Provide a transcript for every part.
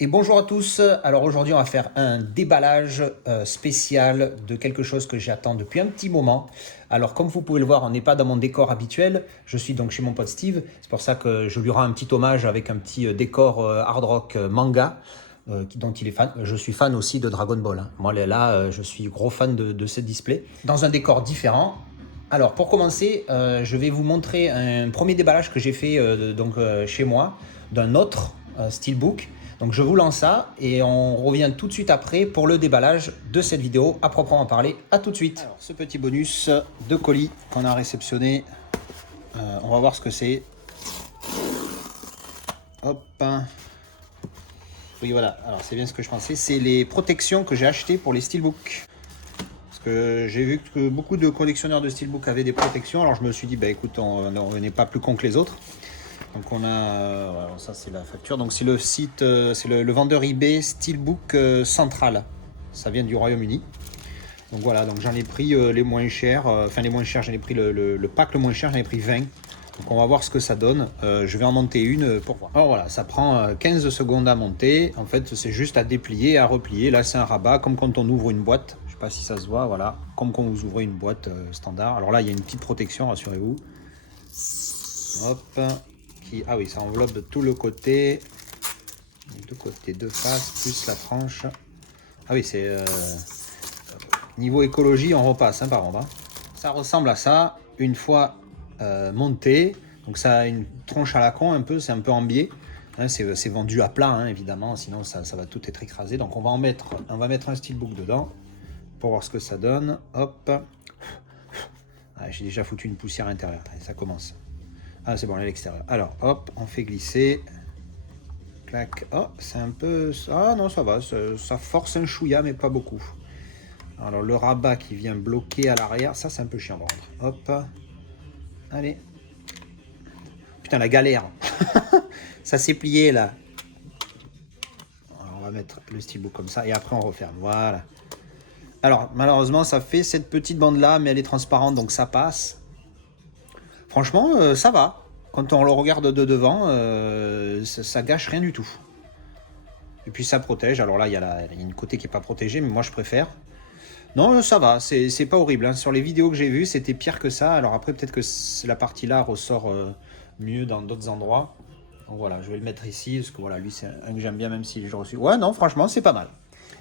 Et bonjour à tous, alors aujourd'hui on va faire un déballage spécial de quelque chose que j'attends depuis un petit moment. Alors comme vous pouvez le voir, on n'est pas dans mon décor habituel, je suis donc chez mon pote Steve, c'est pour ça que je lui rends un petit hommage avec un petit décor hard rock manga dont il est fan. Je suis fan aussi de Dragon Ball, hein. Moi là, je suis gros fan de ce display. Dans un décor différent. Alors pour commencer, je vais vous montrer un premier déballage que j'ai fait chez moi d'un autre steelbook. Donc je vous lance ça et on revient tout de suite après pour le déballage de cette vidéo à proprement parler. À tout de suite. Alors ce petit bonus de colis qu'on a réceptionné, on va voir ce que c'est. Hop. Oui voilà, alors c'est bien ce que je pensais, c'est les protections que j'ai achetées pour les steelbooks. Parce que j'ai vu que beaucoup de collectionneurs de steelbook avaient des protections, alors je me suis dit, bah écoute, on n'est pas plus con que les autres. Donc on a, alors ça c'est la facture, donc c'est le site, c'est le vendeur eBay Steelbook Central, ça vient du Royaume-Uni. Donc voilà, donc j'en ai pris les moins chers, les moins chers, j'en ai pris le pack le moins cher, j'en ai pris 20. Donc on va voir ce que ça donne, je vais en monter une pour voir. Alors voilà, ça prend 15 secondes à monter, en fait c'est juste à déplier et à replier, là c'est un rabat, comme quand on ouvre une boîte, je sais pas si ça se voit, voilà, comme quand vous ouvrez une boîte standard. Alors là il y a une petite protection, rassurez-vous. Hop. Ah oui, ça enveloppe de tout le côté, deux côtés, deux faces, plus la franche. Ah oui, c'est niveau écologie, on repasse par contre. Ça ressemble à ça, une fois monté. Donc ça a une tronche à la con un peu, c'est un peu en biais. Hein, c'est vendu à plat, hein, évidemment, sinon ça va tout être écrasé. Donc on va mettre un steelbook dedans pour voir ce que ça donne. Hop. Ah, j'ai déjà foutu une poussière intérieure. Allez, ça commence. Ah c'est bon, à l'extérieur. Alors hop, on fait glisser. Clac. Oh, c'est un peu... Ah non, ça va, ça force un chouïa, mais pas beaucoup. Alors le rabat qui vient bloquer à l'arrière, ça c'est un peu chiant. Hop. Allez. Putain, la galère. Ça s'est plié là. Alors, on va mettre le stylo comme ça et après on referme. Voilà. Alors malheureusement, ça fait cette petite bande là, mais elle est transparente, donc ça passe. Franchement, ça va. Quand on le regarde de devant, ça gâche rien du tout. Et puis ça protège. Alors là, il y a une côté qui n'est pas protégée, mais moi je préfère. Non, ça va, c'est pas horrible. Hein. Sur les vidéos que j'ai vues, c'était pire que ça. Alors après, peut-être que la partie là ressort mieux dans d'autres endroits. Donc voilà, je vais le mettre ici, parce que voilà, lui c'est un que j'aime bien, même si j'ai reçu. Ouais, non, franchement, c'est pas mal.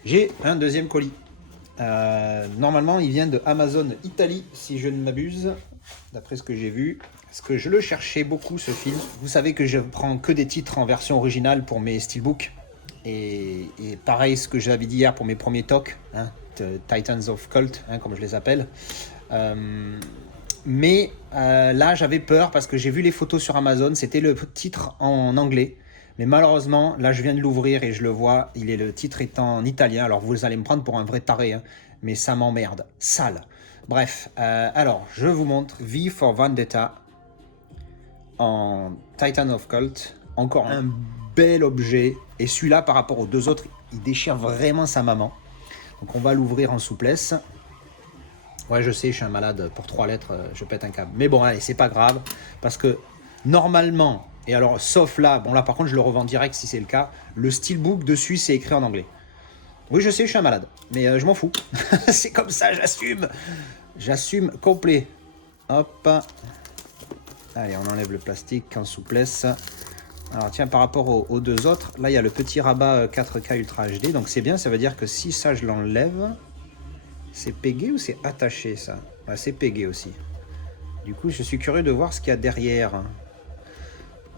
J'ai un deuxième colis. Normalement, il vient de Amazon Italie, si je ne m'abuse, d'après ce que j'ai vu. Parce que je le cherchais beaucoup, ce film. Vous savez que je prends que des titres en version originale pour mes steelbooks. Et pareil, ce que j'avais dit hier pour mes premiers tocs, hein, Titans of Cult, hein, comme je les appelle. Mais là, j'avais peur parce que j'ai vu les photos sur Amazon, c'était le titre en anglais. Mais malheureusement, là, je viens de l'ouvrir et je le vois, le titre est en italien. Alors, vous allez me prendre pour un vrai taré, hein, mais ça m'emmerde. Sale. Bref, alors, je vous montre V for Vendetta en Titan of Cult. Encore un bel objet. Et celui-là, par rapport aux deux autres, il déchire vraiment sa maman. Donc, on va l'ouvrir en souplesse. Ouais, je sais, je suis un malade. Pour 3 lettres, je pète un câble. Mais bon, allez, c'est pas grave. Parce que normalement, et alors, sauf là, bon là par contre, je le revends direct si c'est le cas, le steelbook dessus, c'est écrit en anglais. Oui, je sais, je suis un malade. Mais je m'en fous. C'est comme ça, j'assume. J'assume complet. Hop. Allez, on enlève le plastique en souplesse. Alors tiens, par rapport aux deux autres, là il y a le petit rabat 4K Ultra HD, donc c'est bien, ça veut dire que si ça je l'enlève, c'est pégué ou c'est attaché ça? Ouais, c'est pégué aussi. Du coup, je suis curieux de voir ce qu'il y a derrière.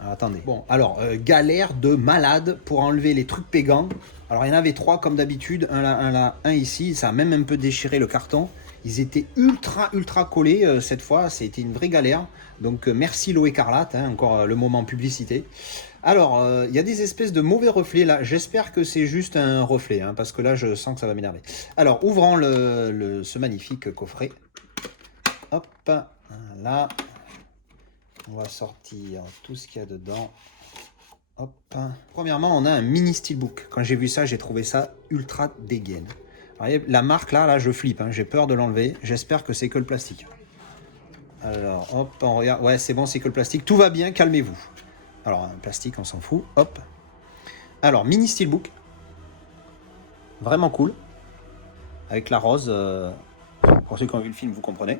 Alors, attendez. Bon, alors, galère de malade pour enlever les trucs pégants. Alors, il y en avait 3 comme d'habitude, un là, un ici, ça a même un peu déchiré le carton. Ils étaient ultra collés cette fois, c'était une vraie galère. Donc merci l'eau écarlate, hein, encore le moment publicité. Alors, il y a des espèces de mauvais reflets là, j'espère que c'est juste un reflet, hein, parce que là je sens que ça va m'énerver. Alors, ouvrons ce magnifique coffret. Hop, là. On va sortir tout ce qu'il y a dedans. Hop. Premièrement, on a un mini steelbook. Quand j'ai vu ça, j'ai trouvé ça ultra dégaine. Voyez, la marque là, je flippe, hein, j'ai peur de l'enlever. J'espère que c'est que le plastique. Alors, hop, on regarde. Ouais, c'est bon, c'est que le plastique. Tout va bien, calmez-vous. Alors, un plastique, on s'en fout. Hop. Alors, mini steelbook. Vraiment cool. Avec la rose. Pour ceux qui ont vu le film, vous comprenez.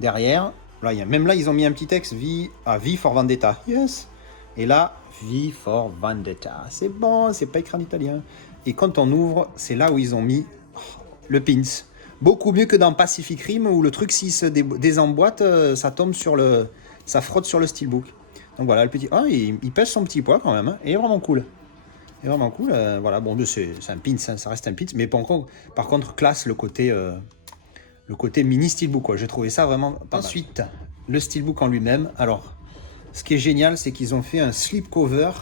Derrière, là, même là, ils ont mis un petit texte V for Vendetta. Yes. Et là, V for Vendetta. C'est bon, c'est pas écrit en italien. Et quand on ouvre, c'est là où ils ont mis le pins. Beaucoup mieux que dans Pacific Rim où le truc, s'il se désemboîte, ça tombe sur le. Ça frotte sur le steelbook. Donc voilà, le petit. Ah, il pèse son petit poids quand même. Hein, et il est vraiment cool. Il est vraiment cool. Voilà, bon, c'est un pins, hein, ça reste un pins. Mais par contre, classe le côté mini steelbook, quoi. J'ai trouvé ça vraiment pas mal. Ensuite, le steelbook en lui-même. Alors, ce qui est génial, c'est qu'ils ont fait un slipcover.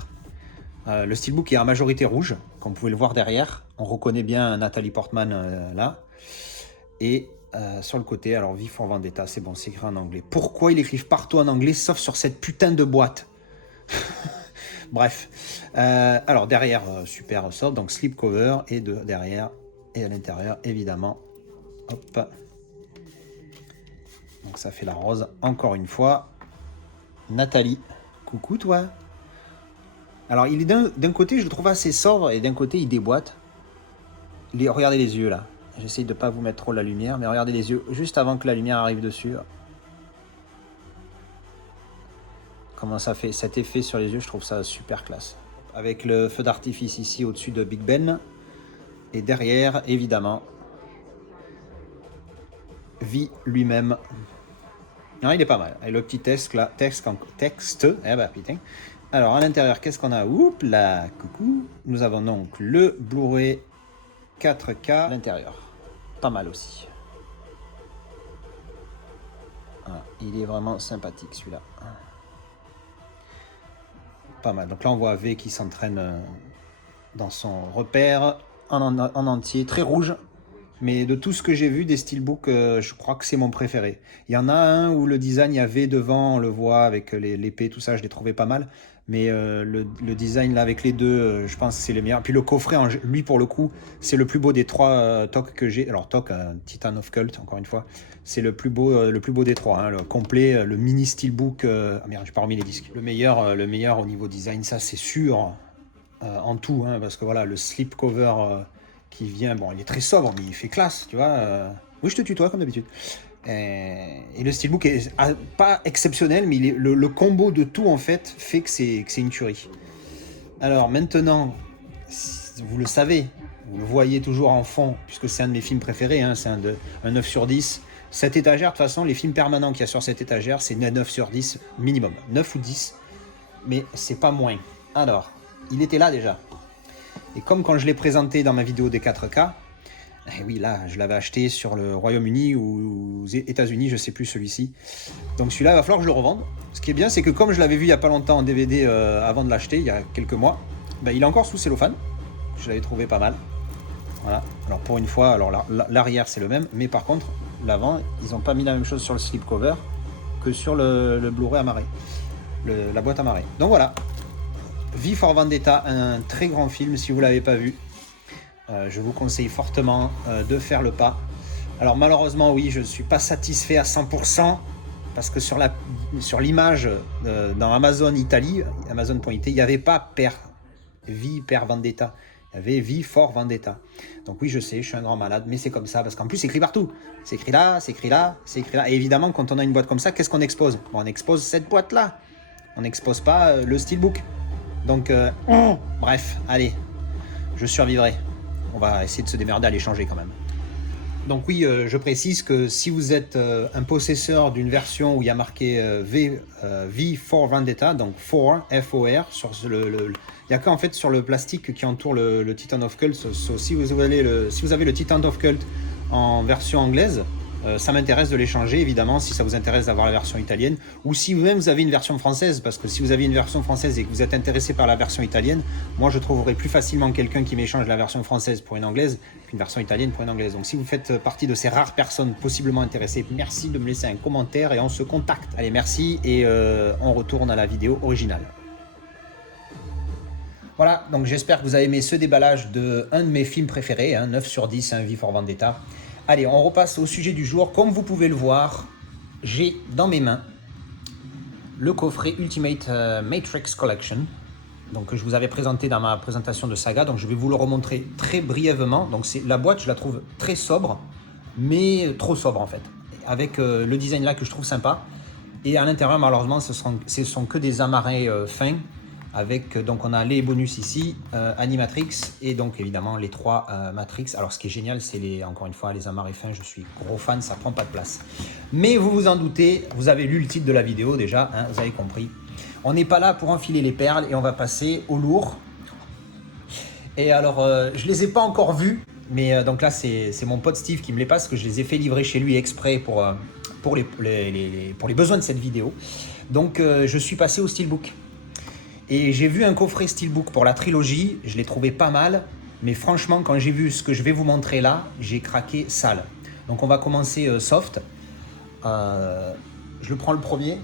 Le steelbook est en majorité rouge, comme vous pouvez le voir derrière. On reconnaît bien Nathalie Portman là. Et sur le côté, alors V for Vendetta, c'est bon, c'est écrit en anglais. Pourquoi ils écrivent partout en anglais, sauf sur cette putain de boîte? Bref. Alors derrière, super soft, donc slipcover, et derrière, et à l'intérieur, évidemment. Hop. Donc ça fait la rose, encore une fois. Nathalie, coucou toi. Alors il est d'un côté, je le trouve assez sobre, et d'un côté, il déboîte. Regardez les yeux là. J'essaye de ne pas vous mettre trop la lumière, mais regardez les yeux juste avant que la lumière arrive dessus. Comment ça fait cet effet sur les yeux, je trouve ça super classe. Avec le feu d'artifice ici au-dessus de Big Ben. Et derrière, évidemment, V lui-même. Non, il est pas mal. Et le petit texte là, texte. Eh ben putain. Alors à l'intérieur, qu'est-ce qu'on a? Oups là, coucou. Nous avons donc le Blu-ray 4K à l'intérieur. Pas mal aussi. Voilà, il est vraiment sympathique celui-là. Pas mal. Donc là on voit V qui s'entraîne dans son repère en entier, très rouge. Mais de tout ce que j'ai vu des steelbooks, je crois que c'est mon préféré. Il y en a un où le design, il y a V devant, on le voit avec l'épée, tout ça, je l'ai trouvé pas mal. Mais le design là avec les deux, je pense que c'est le meilleur. Puis le coffret, lui pour le coup, c'est le plus beau des trois TOC que j'ai. Alors TOC, Titan of Cult, encore une fois, c'est le plus beau des trois. Hein, le complet, le mini steelbook. Ah merde, j'ai pas remis les disques. Le meilleur au niveau design, ça c'est sûr. En tout, hein, parce que voilà, le slipcover qui vient, bon, il est très sobre, mais il fait classe, tu vois. Oui, je te tutoie comme d'habitude. Et le steelbook est pas exceptionnel, mais le combo de tout en fait fait que c'est une tuerie. Alors maintenant, vous le savez, vous le voyez toujours en fond, puisque c'est un de mes films préférés, hein, c'est un 9 sur 10. Cette étagère, de toute façon, les films permanents qu'il y a sur cette étagère, c'est 9 sur 10 minimum, 9 ou 10, mais c'est pas moins. Alors, il était là déjà. Et comme quand je l'ai présenté dans ma vidéo des 4K, eh oui, là, je l'avais acheté sur le Royaume-Uni ou aux États-Unis, je sais plus celui-ci. Donc celui-là, il va falloir que je le revende. Ce qui est bien, c'est que comme je l'avais vu il n'y a pas longtemps en DVD avant de l'acheter, il y a quelques mois, ben, il est encore sous cellophane. Je l'avais trouvé pas mal. Voilà. Alors pour une fois, alors l'arrière c'est le même, mais par contre, l'avant, ils n'ont pas mis la même chose sur le slipcover que sur le Blu-ray amarré, la boîte amarrée. Donc voilà. V for Vendetta, un très grand film, si vous ne l'avez pas vu. Je vous conseille fortement de faire le pas. Alors malheureusement, oui, je ne suis pas satisfait à 100%, parce que sur l'image dans Amazon Italie, Amazon.it, il n'y avait pas V per Vendetta. Il y avait V for Vendetta. Donc oui, je sais, je suis un grand malade, mais c'est comme ça, parce qu'en plus, c'est écrit partout. C'est écrit là, c'est écrit là, c'est écrit là. Et évidemment, quand on a une boîte comme ça, qu'est-ce qu'on expose? Bon, on expose cette boîte-là. On n'expose pas le steelbook. Donc, bref, allez, je survivrai. On va essayer de se démerder à l'échanger quand même. Donc oui, je précise que si vous êtes un possesseur d'une version où il y a marqué V for Vendetta, donc for, F-O-R, il n'y a qu'en fait sur le plastique qui entoure le Titan of Cult. Si vous avez le Titan of Cult en version anglaise, ça m'intéresse de l'échanger, évidemment, si ça vous intéresse d'avoir la version italienne, ou si vous-même vous avez une version française, parce que si vous avez une version française et que vous êtes intéressé par la version italienne, moi je trouverai plus facilement quelqu'un qui m'échange la version française pour une anglaise qu'une version italienne pour une anglaise. Donc si vous faites partie de ces rares personnes possiblement intéressées, merci de me laisser un commentaire et on se contacte. Allez, merci, et on retourne à la vidéo originale. Voilà, donc j'espère que vous avez aimé ce déballage de un de mes films préférés, hein, 9 sur 10, V for Vendetta. Allez, on repasse au sujet du jour. Comme vous pouvez le voir, j'ai dans mes mains le coffret Ultimate Matrix Collection donc que je vous avais présenté dans ma présentation de Saga. Donc je vais vous le remontrer très brièvement. Donc la boîte, je la trouve très sobre, mais trop sobre en fait, avec le design là que je trouve sympa. Et à l'intérieur, malheureusement, ce sont que des amarrets fins. Avec, donc on a les bonus ici, Animatrix, et donc évidemment les 3 Matrix. Alors ce qui est génial, c'est encore une fois les amarrets fins, je suis gros fan, ça prend pas de place. Mais vous vous en doutez, vous avez lu le titre de la vidéo déjà, hein, vous avez compris. On n'est pas là pour enfiler les perles et on va passer au lourd. Et alors, je les ai pas encore vus, mais donc là c'est mon pote Steve qui me les passe, parce que je les ai fait livrer chez lui exprès pour les besoins de cette vidéo. Donc je suis passé au Steelbook. Et j'ai vu un coffret Steelbook pour la trilogie, je l'ai trouvé pas mal, mais franchement, quand j'ai vu ce que je vais vous montrer là, j'ai craqué sale. Donc on va commencer soft. Je le prends le premier.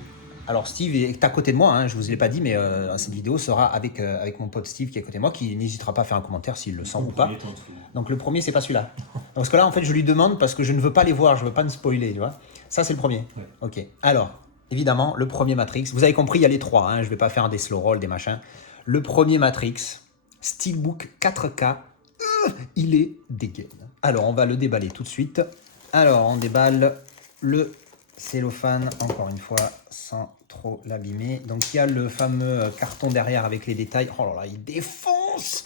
Alors Steve est à côté de moi, hein, je ne vous l'ai pas dit, mais cette vidéo sera avec mon pote Steve qui est à côté de moi, qui n'hésitera pas à faire un commentaire s'il le sent ou pas. Donc le premier, c'est pas celui-là. Parce que là, en fait, je lui demande parce que je ne veux pas les voir, je ne veux pas me spoiler, tu vois. Ça, c'est le premier. Ouais. Ok. Alors, évidemment, le premier Matrix. Vous avez compris, il y a les 3, hein, je ne vais pas faire des slow roll, des machins. Le premier Matrix, Steelbook 4K, il est dégaine. Alors, on va le déballer tout de suite. Alors, on déballe le cellophane, encore une fois, sans trop l'abîmer. Donc, il y a le fameux carton derrière avec les détails. Oh là là, il défonce!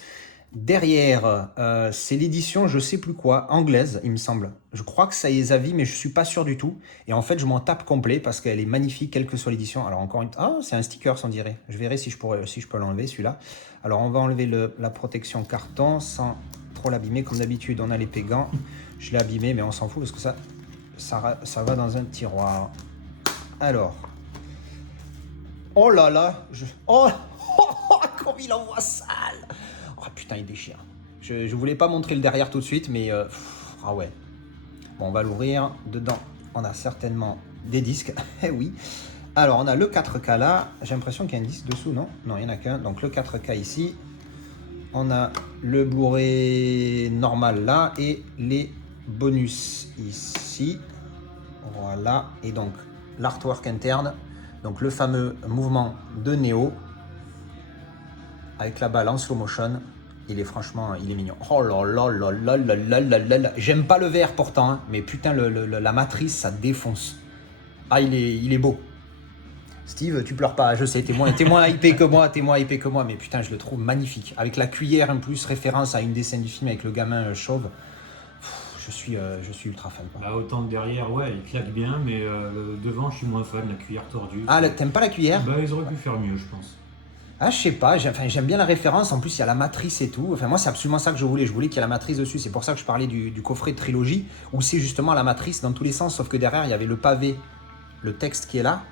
Derrière, c'est l'édition, je sais plus quoi, anglaise, il me semble. Je crois que ça y est avis, mais je suis pas sûr du tout. Et en fait, je m'en tape complet parce qu'elle est magnifique, quelle que soit l'édition. Alors encore une, ah, c'est un sticker, on dirait. Je verrai si je peux l'enlever celui-là. Alors on va enlever la protection carton sans trop l'abîmer. Comme d'habitude, on a les pégants. Je l'ai abîmé, mais on s'en fout parce que ça va dans un tiroir. Alors, oh là là, oh, comme il envoie sale. Oh putain, il déchire. Je voulais pas montrer le derrière tout de suite, mais ah ouais. Bon, on va l'ouvrir. Dedans, on a certainement des disques. Eh oui. Alors, on a le 4K là. J'ai l'impression qu'il y a un disque dessous, non? Non, il n'y en a qu'un. Donc, le 4K ici. On a le Blu-ray normal là et les bonus ici. Voilà. Et donc, l'artwork interne. Donc, le fameux mouvement de Neo avec la balle en slow motion. Il est franchement, il est mignon. Oh là là là là là là là là là. J'aime pas le vert pourtant, hein, mais putain, la matrice, ça défonce. Ah, il est beau. Steve, tu pleures pas, je sais, t'es moins hypé que moi, mais putain, je le trouve magnifique. Avec la cuillère en plus, référence à une des scènes du film avec le gamin chauve. Je suis ultra fan. Quoi. Bah, autant que derrière, ouais, il claque bien, mais devant, je suis moins fan, la cuillère tordue. Ah, t'aimes pas la cuillère? Bah, ils auraient pu faire mieux, je pense. Ah, je sais pas, j'aime bien la référence, en plus il y a la matrice et tout. Enfin, moi c'est absolument ça que je voulais qu'il y ait la matrice dessus. C'est pour ça que je parlais du coffret de trilogie, où c'est justement la matrice dans tous les sens, sauf que derrière il y avait le pavé, le texte qui est là,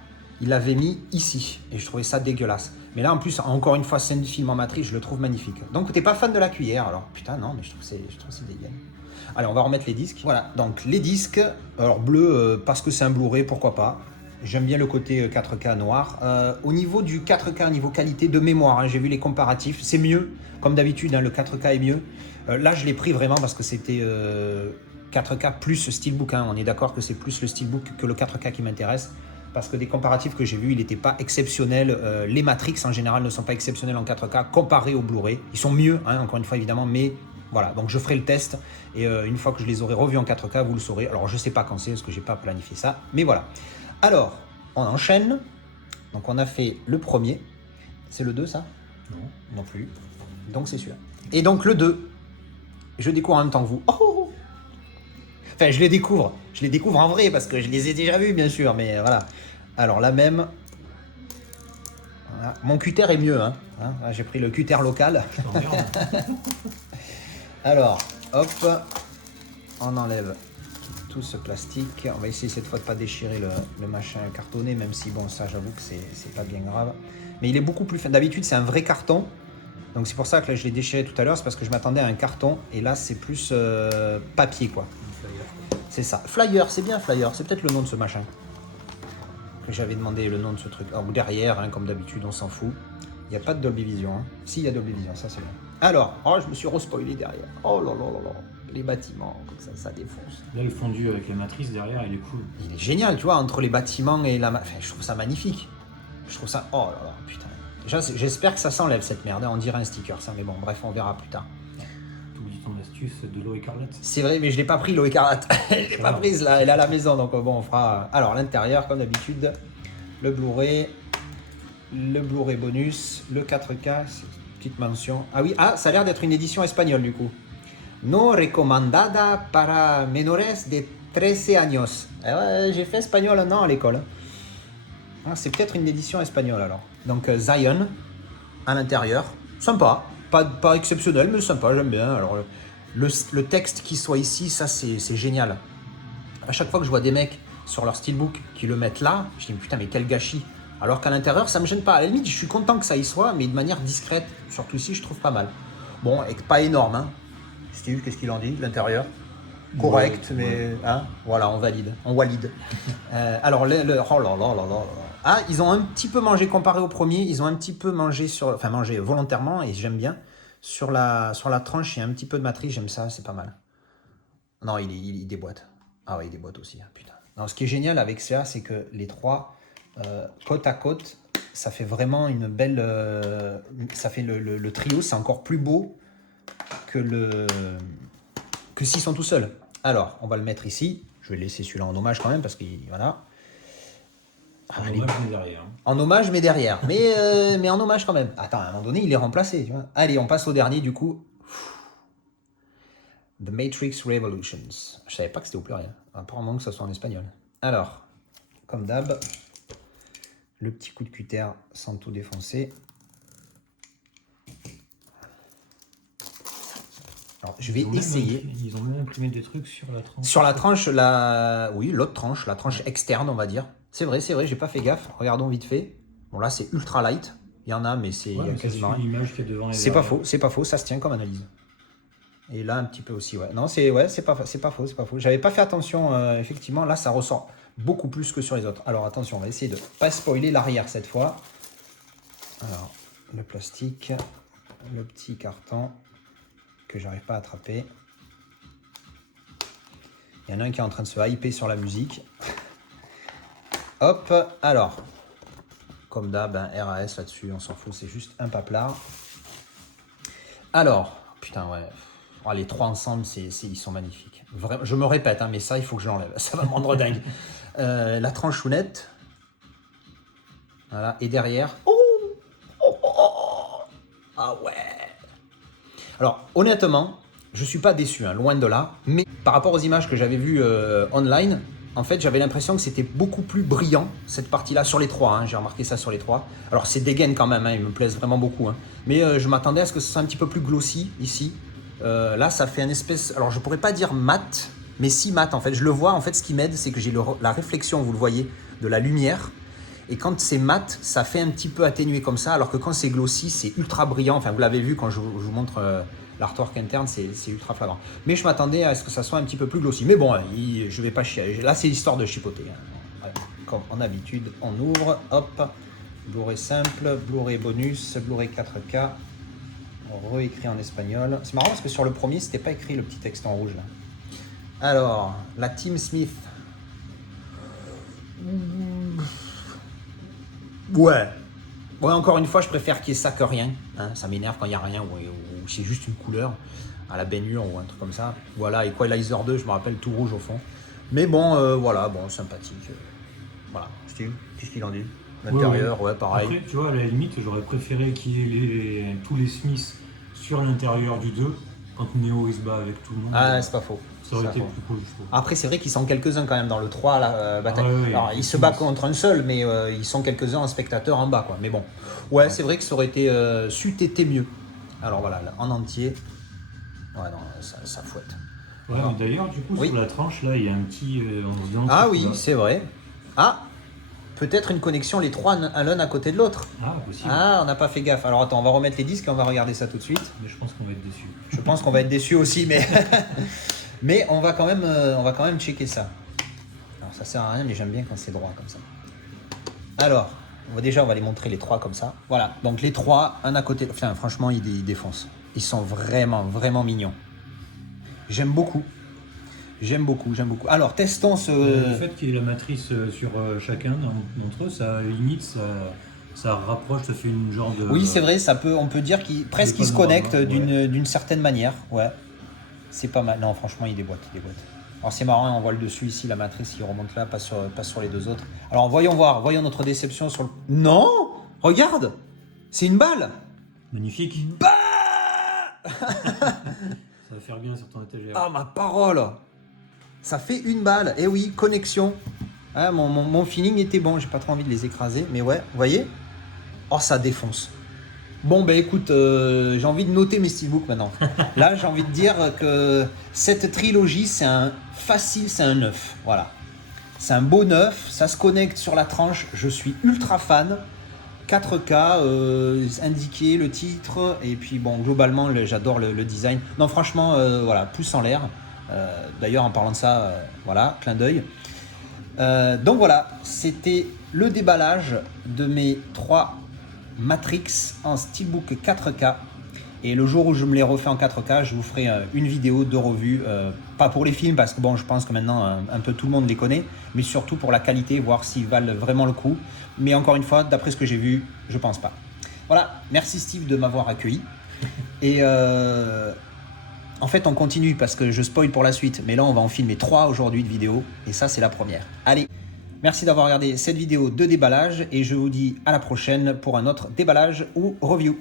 il l'avait mis ici, et je trouvais ça dégueulasse. Mais là en plus, encore une fois, scène du film en matrice, je le trouve magnifique. Donc t'es pas fan de la cuillère alors? Putain non, mais je trouve c'est dégueulasse. Allez, on va remettre les disques. Voilà, donc les disques, alors bleu, parce que c'est un Blu-ray, pourquoi pas. J'aime bien le côté 4K noir. Au niveau du 4K, niveau qualité de mémoire, hein, j'ai vu les comparatifs, c'est mieux. Comme d'habitude, hein, le 4K est mieux. Là, je l'ai pris vraiment parce que c'était 4K plus Steelbook. Hein. On est d'accord que c'est plus le Steelbook que le 4K qui m'intéresse. Parce que des comparatifs que j'ai vus, il n'était pas exceptionnel. Les Matrix, en général, ne sont pas exceptionnels en 4K comparés au Blu-ray. Ils sont mieux, hein, encore une fois, évidemment, mais... Voilà, donc je ferai le test et une fois que je les aurai revus en 4K, vous le saurez. Alors, je ne sais pas quand c'est parce que je n'ai pas planifié ça, mais voilà. Alors, on enchaîne. Donc, on a fait le premier. C'est le 2, ça? Non. Non plus. Donc, c'est celui-là. Et donc, le 2, je découvre en même temps que vous. Oh! Enfin, je les découvre en vrai parce que je les ai déjà vus, bien sûr, mais voilà. Alors, la même. Voilà. Mon cutter est mieux, hein. J'ai pris le cutter local. Alors, hop, on enlève tout ce plastique. On va essayer cette fois de ne pas déchirer le machin cartonné, même si, bon, ça, j'avoue que c'est pas bien grave. Mais il est beaucoup plus fin. D'habitude, c'est un vrai carton. Donc, c'est pour ça que là, je l'ai déchiré tout à l'heure. C'est parce que je m'attendais à un carton. Et là, c'est plus papier, quoi. C'est ça. Flyer, c'est bien Flyer. C'est peut-être le nom de ce machin. Que j'avais demandé le nom de ce truc. Ah, ou derrière, hein, comme d'habitude, on s'en fout. Il n'y a pas de Dolby Vision. Hein. Si, il y a Dolby Vision, ça c'est bon. Alors, oh, je me suis re-spoilé derrière. Oh là là là là. Les bâtiments, comme ça défonce. Là, le fondu avec la matrice derrière, il est cool. Il est génial, tu vois, entre les bâtiments et la... Enfin, je trouve ça magnifique. Je trouve ça... Oh là là, putain. J'espère que ça s'enlève cette merde, on dirait un sticker ça, mais bon, bref, on verra plus tard. T'oublies ton astuce de l'eau écarlate. C'est vrai, mais je l'ai pas pris l'eau écarlate. Je l'ai pas prise là, elle est à la maison, donc bon, on fera. Alors, l'intérieur, comme d'habitude, le Blu-ray bonus, le 4K, petite mention. Ah oui, ça a l'air d'être une édition espagnole du coup. No recomendada para menores de 13 años. Ouais, j'ai fait espagnol un an à l'école. Ah, c'est peut-être une édition espagnole alors. Donc Zion à l'intérieur, sympa, pas exceptionnel mais sympa, j'aime bien. Alors le texte qui soit ici, ça c'est génial. À chaque fois que je vois des mecs sur leur steelbook qui le mettent là, je dis putain mais quel gâchis. Alors qu'à l'intérieur ça me gêne pas. À la limite je suis content que ça y soit, mais de manière discrète, surtout ici je trouve pas mal. Bon, et pas énorme hein. Steve, qu'est-ce qu'il en dit de l'intérieur? Correct, ouais, mais ouais. Hein, voilà, on valide, on walide. Alors, oh là là là là. Ah, ils ont un petit peu mangé comparé au premier. Ils ont un petit peu mangé mangé volontairement et j'aime bien. Sur la tranche, il y a un petit peu de matrice, j'aime ça, c'est pas mal. Non, il déboîte. Ah ouais, il déboîte aussi, hein, putain. Non, ce qui est génial avec ça, c'est que les trois côte à côte, ça fait vraiment une belle. Ça fait le trio, c'est encore plus beau que s'ils sont tout seuls. Alors, on va le mettre ici. Je vais laisser celui-là en hommage quand même parce que voilà. En hommage mais derrière. En hommage mais derrière. Mais en hommage quand même. Attends, à un moment donné, il est remplacé. Tu vois. Allez, on passe au dernier du coup. The Matrix Revolutions. Je savais pas que c'était au pluriel. Apparemment que ça soit en espagnol. Alors, comme d'hab, le petit coup de cutter sans tout défoncer. Alors, je vais essayer. Ils ont même imprimé des trucs sur la tranche. Sur la tranche, oui, l'autre tranche, la tranche externe, on va dire. C'est vrai, j'ai pas fait gaffe. Regardons vite fait. Bon, là, c'est ultra light. Il y en a, mais c'est quasiment rien. L'image qui est devant. C'est pas faux, ça se tient comme analyse. Et là, un petit peu aussi, ouais. Non, c'est pas faux. J'avais pas fait attention, effectivement. Là, ça ressort beaucoup plus que sur les autres. Alors, attention, on va essayer de pas spoiler l'arrière cette fois. Alors, le plastique, le petit carton que j'arrive pas à attraper. Il y en a un qui est en train de se hyper sur la musique. Hop, alors, comme d'hab, RAS là-dessus, on s'en fout, c'est juste un paplard. Alors, putain, ouais, oh, les trois ensemble, ils sont magnifiques. Vraiment, je me répète, hein, mais ça, il faut que je l'enlève, ça va me rendre dingue. La tranchounette, voilà, et derrière, ah ouais. Alors, honnêtement, je suis pas déçu, hein, loin de là, mais par rapport aux images que j'avais vues online, en fait, j'avais l'impression que c'était beaucoup plus brillant, cette partie-là, sur les trois. Hein, j'ai remarqué ça sur les trois. Alors, c'est dégaine quand même, hein, ils me plaisent vraiment beaucoup. Hein. Mais je m'attendais à ce que ce soit un petit peu plus glossy, ici. Là, ça fait une espèce... Alors, je pourrais pas dire mat, mais si mat, en fait. Je le vois, en fait, ce qui m'aide, c'est que j'ai la réflexion, vous le voyez, de la lumière. Et quand c'est mat, ça fait un petit peu atténué comme ça, alors que quand c'est glossy, c'est ultra brillant. Enfin, vous l'avez vu quand je vous montre... l'artwork interne, c'est ultra flagrant. Mais je m'attendais à ce que ça soit un petit peu plus glossy. Mais bon, je vais pas chier. Là, c'est l'histoire de chipoter. Ouais. Comme en habitude, on ouvre. Hop. Blu-ray simple, Blu-ray bonus, Blu-ray 4K. On réécrit en espagnol. C'est marrant parce que sur le premier, c'était pas écrit le petit texte en rouge. Là. Alors, la Team Smith. Ouais. Ouais, encore une fois, je préfère qu'il y ait ça que rien. Hein, ça m'énerve quand il n'y a rien ou c'est juste une couleur à la Ben Hur ou un truc comme ça. Voilà, Equalizer 2, je me rappelle, tout rouge au fond. Mais bon, voilà, bon, sympathique. Voilà, Steve, qu'est-ce qu'il en dit? L'intérieur, ouais, pareil. Après, tu vois, à la limite, j'aurais préféré qu'il y ait tous les Smiths sur l'intérieur du 2 quand Neo il se bat avec tout le monde. Ah, c'est pas faux. Ça aurait été plus cool, je trouve. Après, c'est vrai qu'ils sont quelques-uns quand même dans le 3, la bataille. Ah, ouais, alors, ils se battent contre un seul, mais ils sont quelques-uns en spectateur en bas, quoi. Mais bon, ouais, c'est vrai que ça aurait été été mieux. Alors voilà, là, en entier. Ouais, non, ça fouette. Ouais, mais d'ailleurs, du coup, sur la tranche, là, il y a un petit... ah oui, c'est vrai. Ah, peut-être une connexion, les trois l'un à côté de l'autre. Ah, possible. Ah, on n'a pas fait gaffe. Alors attends, on va remettre les disques et on va regarder ça tout de suite. Mais je pense qu'on va être déçus. Je pense qu'on va être déçus aussi, mais... mais on va quand même checker ça. Alors ça sert à rien, mais j'aime bien quand c'est droit comme ça. Alors, on va les montrer les trois comme ça. Voilà, donc les trois, un à côté... Enfin, franchement, ils défoncent. Ils sont vraiment, vraiment mignons. J'aime beaucoup. Alors, testons ce... Le fait qu'il y ait la matrice sur chacun d'entre eux, ça limite Ça rapproche, ça fait une genre de... Oui, c'est vrai, on peut dire qu'il presque il se connecte d'une certaine manière. Ouais, c'est pas mal. Non, franchement, il déboîte. Alors c'est marrant, on voit le dessus ici, la matrice qui remonte là, pas sur les deux autres. Alors voyons notre déception sur le... Non, regarde, c'est une balle. Magnifique. Bah Ça va faire bien sur ton étagère. Ah, ma parole, ça fait une balle. Eh oui, connexion. Hein, mon feeling était bon, j'ai pas trop envie de les écraser, mais ouais, vous voyez. Oh, ça défonce. Bon, ben écoute, j'ai envie de noter mes steelbooks maintenant. Là, j'ai envie de dire que cette trilogie, c'est un 9. Voilà. C'est un beau 9, ça se connecte sur la tranche, je suis ultra fan. 4K, indiqué le titre, et puis bon, globalement, j'adore le design. Non, franchement, voilà, pouce en l'air. D'ailleurs, en parlant de ça, voilà, clin d'œil. Donc voilà, c'était le déballage de mes 3 Matrix en Steelbook 4K. Et le jour où je me les refais en 4K, je vous ferai une vidéo de revue, pas pour les films, parce que bon, je pense que maintenant un peu tout le monde les connaît, mais surtout pour la qualité, voir s'ils valent vraiment le coup. Mais encore une fois, d'après ce que j'ai vu, je pense pas. Voilà, merci Steve de m'avoir accueilli. Et en fait, on continue parce que je spoil pour la suite, mais là, on va en filmer 3 aujourd'hui de vidéos, et ça, c'est la première. Allez, merci d'avoir regardé cette vidéo de déballage, et je vous dis à la prochaine pour un autre déballage ou review.